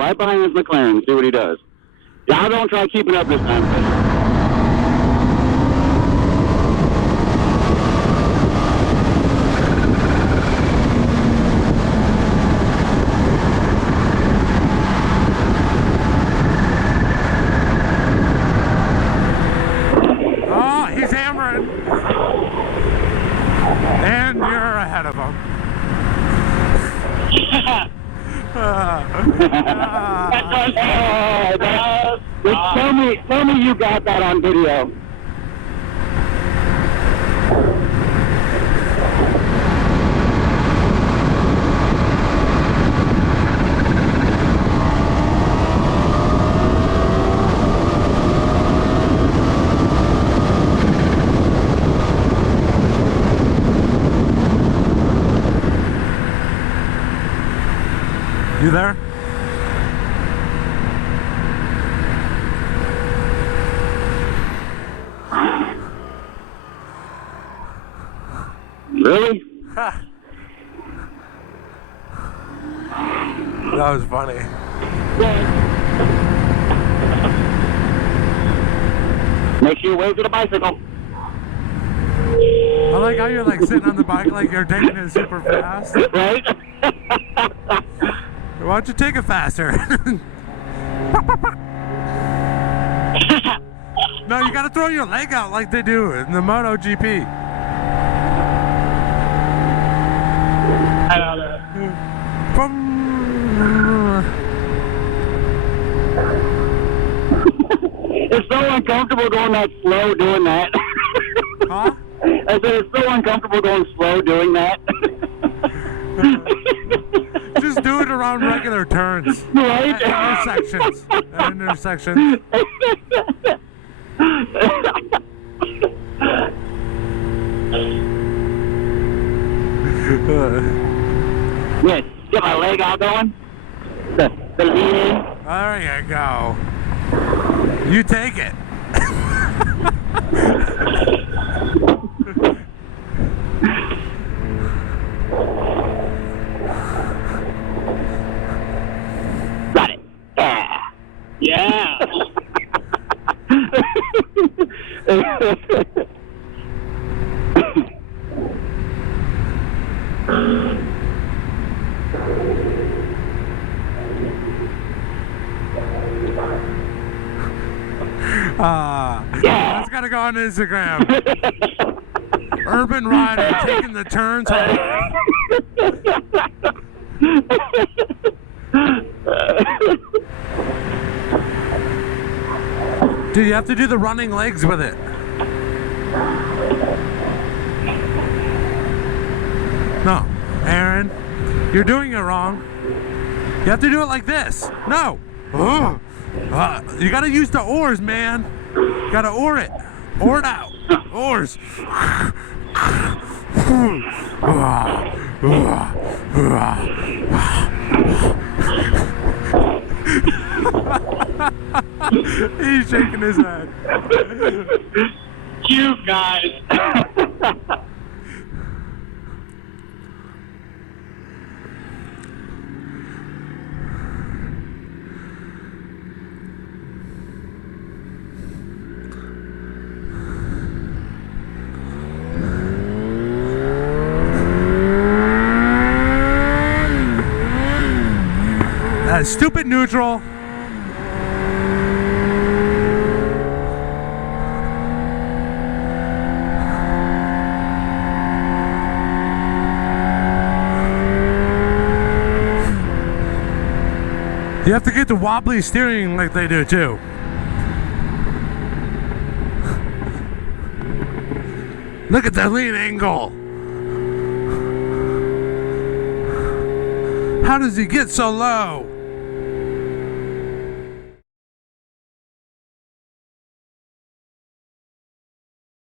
right behind this McLaren and see what he does. Y'all don't try keeping up this time. Oh, he's hammering. And you're ahead of him. Tell me you got that on video. You there? Really? That was funny. Make sure you wave to the bicycle. I like how you're like sitting on the bike like you're taking it super fast. Right? Why don't you take it faster? No, you gotta throw your leg out like they do in the MotoGP. I know that. It's so uncomfortable going that slow doing that. Huh? I said it's so uncomfortable going slow doing that. Just do it around regular turns. Right? At intersections. At intersections. Yes, get my leg out going. The lean in. There you go. You take it. Got it. Yeah. That's gotta go on Instagram. Urban rider taking the turns hard. Dude, you have to do the running legs with it. No, Aaron, you're doing it wrong. You have to do it like this. No. You gotta use the oars, man. You gotta oar it. Oar it out. Oars. He's shaking his head. You guys. Stupid neutral. You have to get the wobbly steering like they do too. Look at the lean angle. How does he get so low?